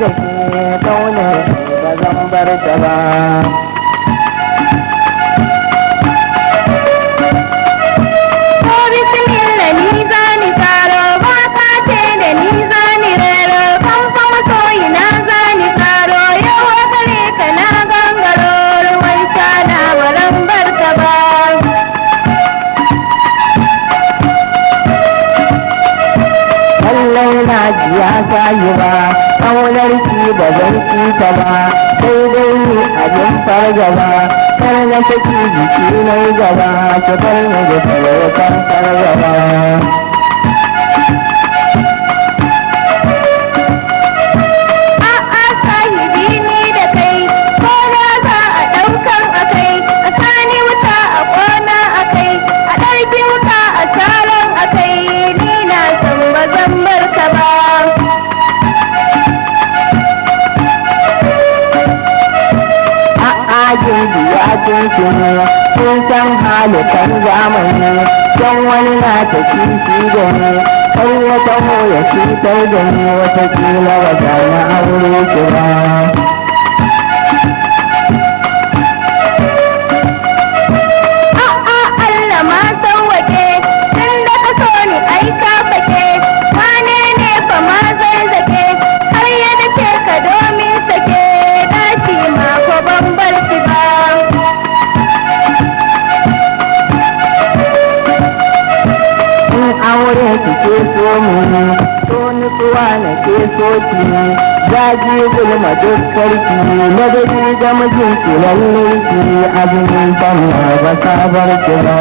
da ke kaunar ba zan bar ta ba. Ya sayi ba, ƙaunar ki ba zan ki ta ba, sai dai ni abin fargaba, kar na saki jiki na yi gaba, ki bar ni da kan fargaba. A'a sahibi ni da kai, ko na za a ɗaukan a kai, a sani wuta a kona a kai, a ɗarki wuta a taron a kai, ni na san ba zan bar ka ba. Biya tuntuni sun san halittar zamani don wani na ta kishi da ni sai ya taho ya cutar da ni watakila ba za na aure ki ba. A'a Allah ma sauwake tun da ka so ni ai ka fake wane ne fa ma zai zake har ya dace ka domin sake dashi ma ko ban bar ki ba. Aure kike so mu so nutsuwa na ke so ki daji gulma dukkar ki madadi da mijin ki lalle ki azumin banna ba sabar ki ba.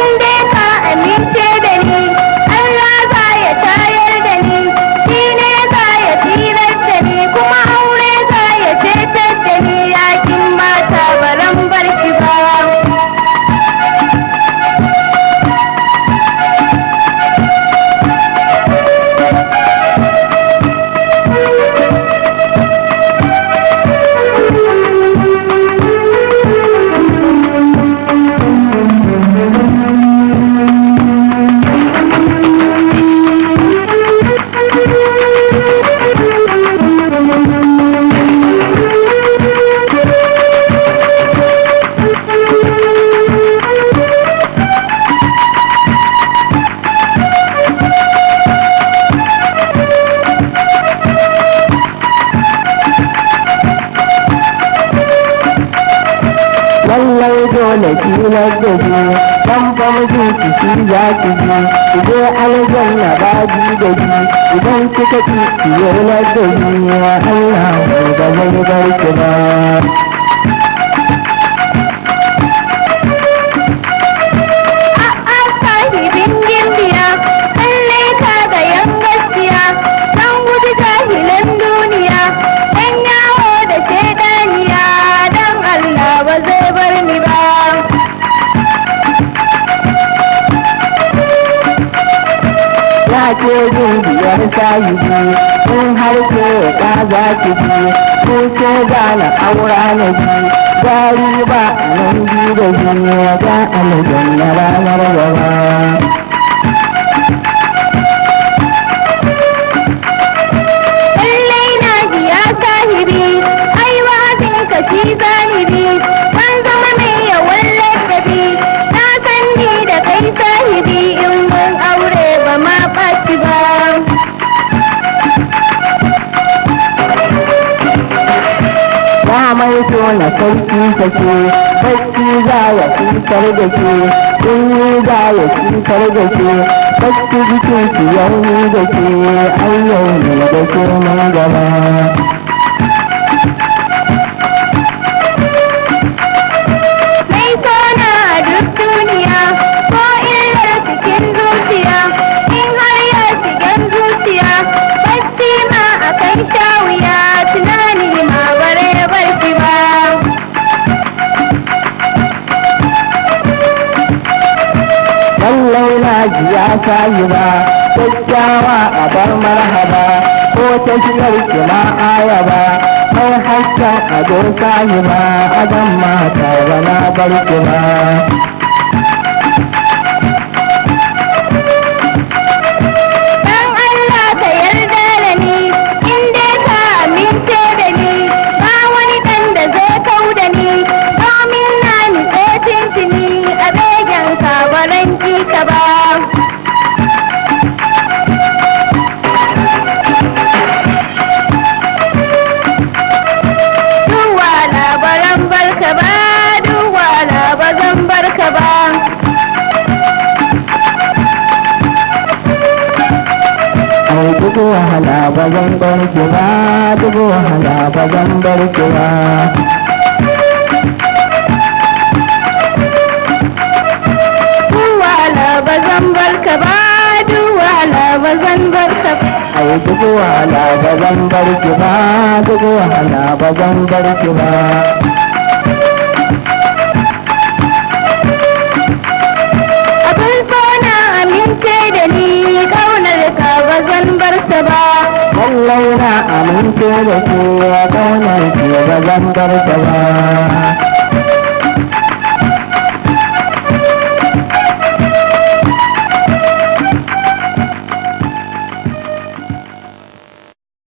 In dai ka amince da ni Allah za ya tayar da ni shi ne za ya tilar da ni kuma aure za ya cetar da ni yakin mata baran bar shi ba. Lallai dole tilar da ji dan ba mijin ki shi za ki ji ki je aljanna baji da ji idan kika ki yarda da ji wa Allah ba zai bar ki ba. A'a sahibin gimbiya lallai ka ga yan gaskiya dan guji jahilan duniya dan yawo da shaidaniya dan Allah ba zai bar ni ba. Ya ke gimbiyar sahibi in har ke ka za ki ji ko ke gane aura na ji gari ba a nan ji da ji ga aljanna ranar gaba. Lallai na ji ya sahibi ai wazin ka shi zahiri ban zama mai yawan ladabi na san ni da kai sahibi in mun aure ba ma ɓaci ba. Ya mai so na sarki take bacci za ya cutar da ke in yi za ya cutar da ke bacci jikin ki yau ni da ke ai yau ne da ke nan gaba. Mai sona duk duniya ko illar cikin zuciya in har ya shigan zuciya bacci ma a kan shawiya tunani ma bare barci ba. Lallai na ji ya sayi ba kyakkyawa a bar marhaba ko ta shigar ki ma aya ba mai hasken ado sayi ba a zan mata ba na bar ki ba. wahala ba zan bar ki ba, duk wahala ba zan bar ki ba. Ai duk wahala ba zan bar ki ba, duk wahala ba zan bar ki ba. Abin so na amince da ni, kaunarka ba zan bar ta ba. Lallai na amince da ke, kaunar ki ba zan bar ta ba.